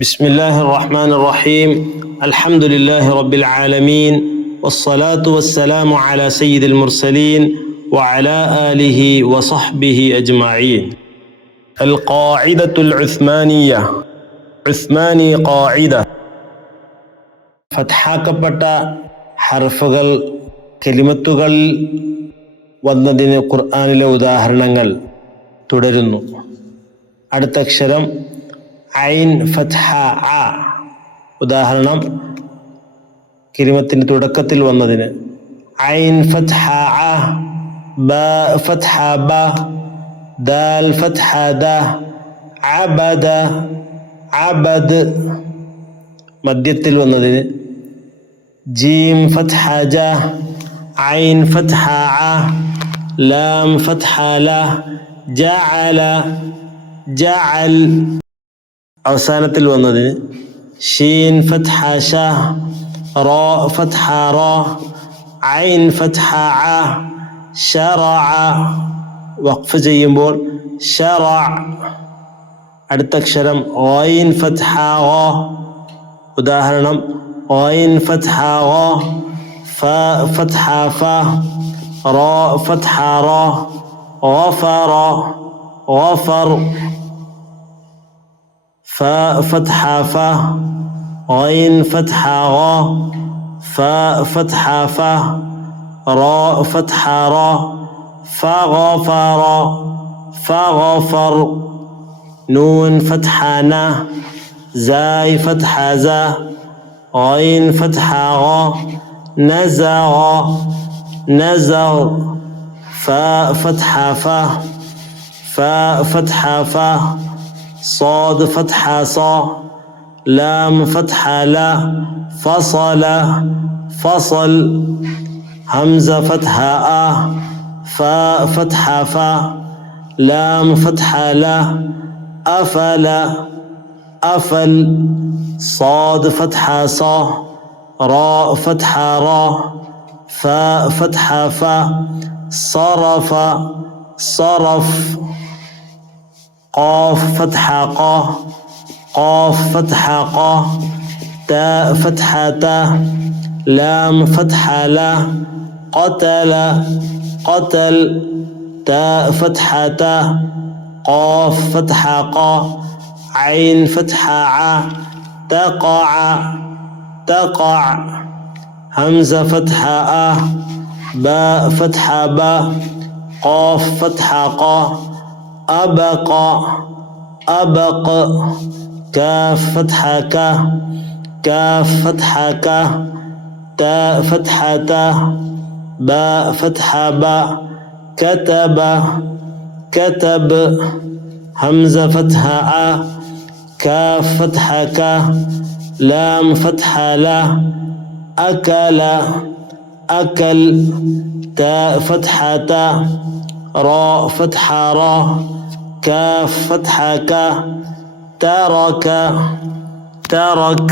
بسم الله الرحمن الرحيم الحمد لله رب العالمين والصلاة والسلام على سيد المرسلين وعلى آله وصحبه أجمعين. القاعدة العثمانية عثماني قاعدة ഫത്ഹാക്കപ്പെട്ട ഹർഫുകൾ കലിമത്തുകൾ വന്നതിന് ഖുർആനിലെ ഉദാഹരണങ്ങൾ തുടരുന്നു. അടുത്ത അക്ഷരം ഐൻ ഫത്ഹ അ. ഉദാഹരണം കലിമത്തിന്റെ തുടക്കത്തിൽ വന്നതിന് ഐൻ ഫത്ഹ അ, ബ ഫത്ഹ ബ, ദാൽ ഫത്ഹ ദ, അബദ അബദ്. മധ്യത്തിൽ വന്നതിന് ജീം ഫത്ഹ ജ, ഐൻ ഫത്ഹ അ, ലാം ഫത്ഹ ല, ജഅല ജഅൽ. അവസാനത്തിൽ വന്നതിന് ഷീൻ ഫത്ഹ ഷ, റ ഫത്ഹ റ, ഐൻ ഫത്ഹ അ, ശറഅ. വഖഫ് ചെയ്യുമ്പോൾ ശറഅ. അടുത്ത അക്ഷരം ഐൻ ഫത്ഹ ഗ. ഉദാഹരണം ഐൻ ഫത്ഹ ഗ, ഫ ഫത്ഹ ഫ, റ ഫത്ഹ റ, ഗഫറ ഗഫർ. ف فتح ف، غين فتح غ، ف فتح ف، را فتح را، فغفر فغفر. نون فتح ن، زاي فتح ز، غين فتح غ، نزغ نزغ. ف فتح ف، ف فتح ف، صاد فتح صا، لام فتح لا، فصل فصل. همزة فتح آ، فاء فتح فا، لام فتح لا، أفل أفل. صاد فتح صا، راء فتح را، فاء فتح فا، صرف صرف. قاف فتح قا، قاف فتح قا، تاء فتح تا، لام فتح لا، قتل قتل. تاء فتح تا، قاف فتح قا، عين فتح ع، تقع تقع. همزة فتح آ، باء فتح با، قاف فتح قا، أبق أبق. كاف فتح ك، كاف فتح ك، تاء فتح تا، باء فتح با، كتب كتب. همزة فتح آ، كاف فتح ك، لام فتح لا، أكل أكل. تاء فتح تا، راء فتح را، كاف فتح ك، ترك ترك.